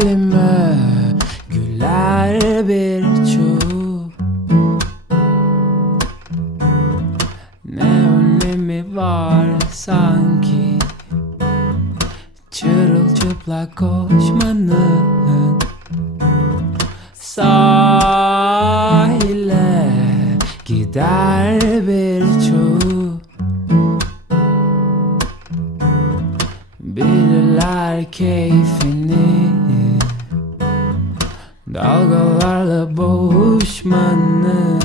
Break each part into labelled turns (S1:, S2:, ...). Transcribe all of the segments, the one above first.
S1: halime güler bir çoğu Ne önemi var sanki? Çırılçıplak koşmanın Sahile gider bir çoğu Bilirler keyfini Dalgalarla boğuşmanın.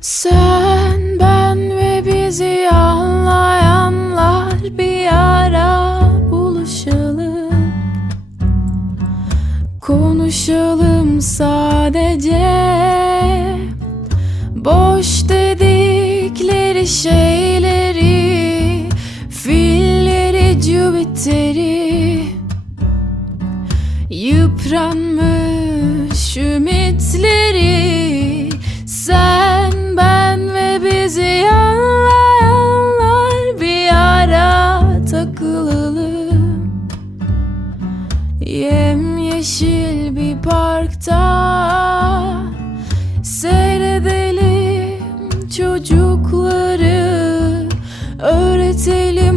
S2: Sen, ben ve bizi anlayanlar bir ara buluşalım. Konuşalım sadece. Boş dedikleri şeyleri Filleri, Jüpiter'i Yıpranmış ümitleri Sen, ben ve bizi anlayanlar Bir ara takılalım. Yemyeşil bir parkta Seyredelim çocukları Öğretelim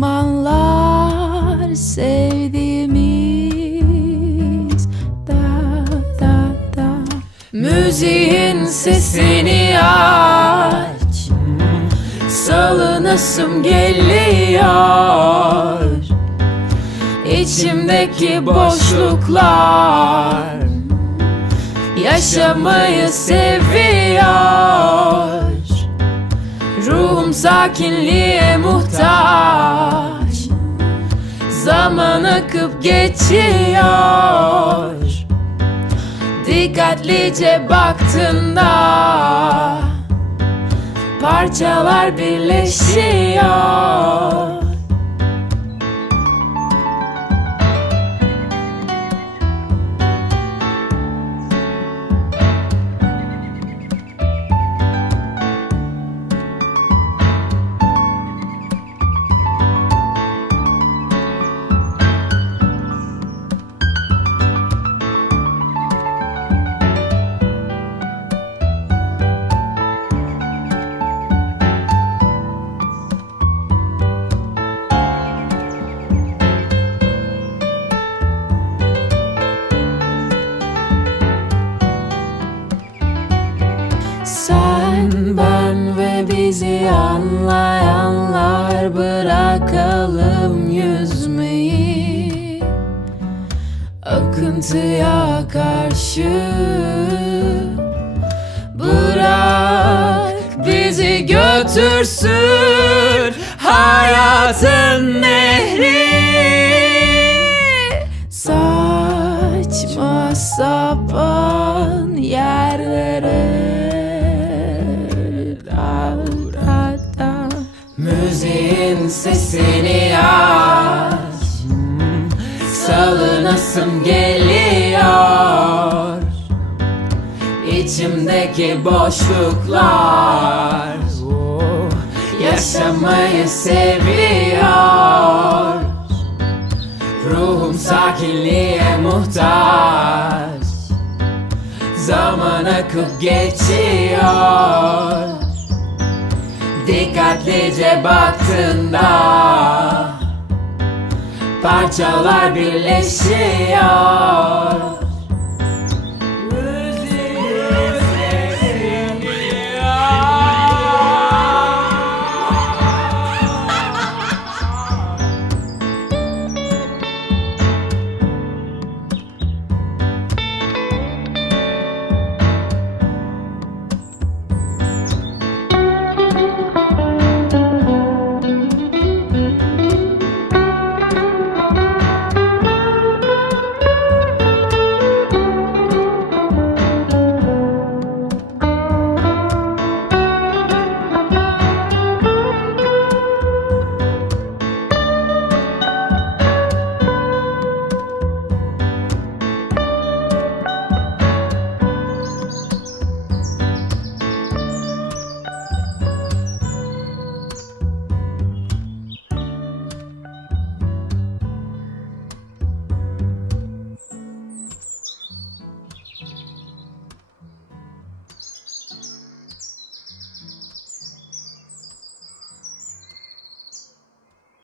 S2: zamanlar sevdiğimiz da da da. Müziğin sesini aç. Salınasım geliyor. İçimdeki boşluklar Yaşamayı seviyor. Ruhum sakinliğe Zaman akıp geçiyor. Dikkatlice baktığında Parçalar birleşiyor Akıntıya karşı. Bırak bizi götürsün hayatın nehri. Saçma sapan yerlere. Müziğin sesini aç Salınasım geliyor? İçimdeki boşluklar Yaşamayı seviyor. Ruhum sakinliğe muhtaç. Zaman akıp geçiyor. Dikkatlice baktığında Parçalar birleşiyor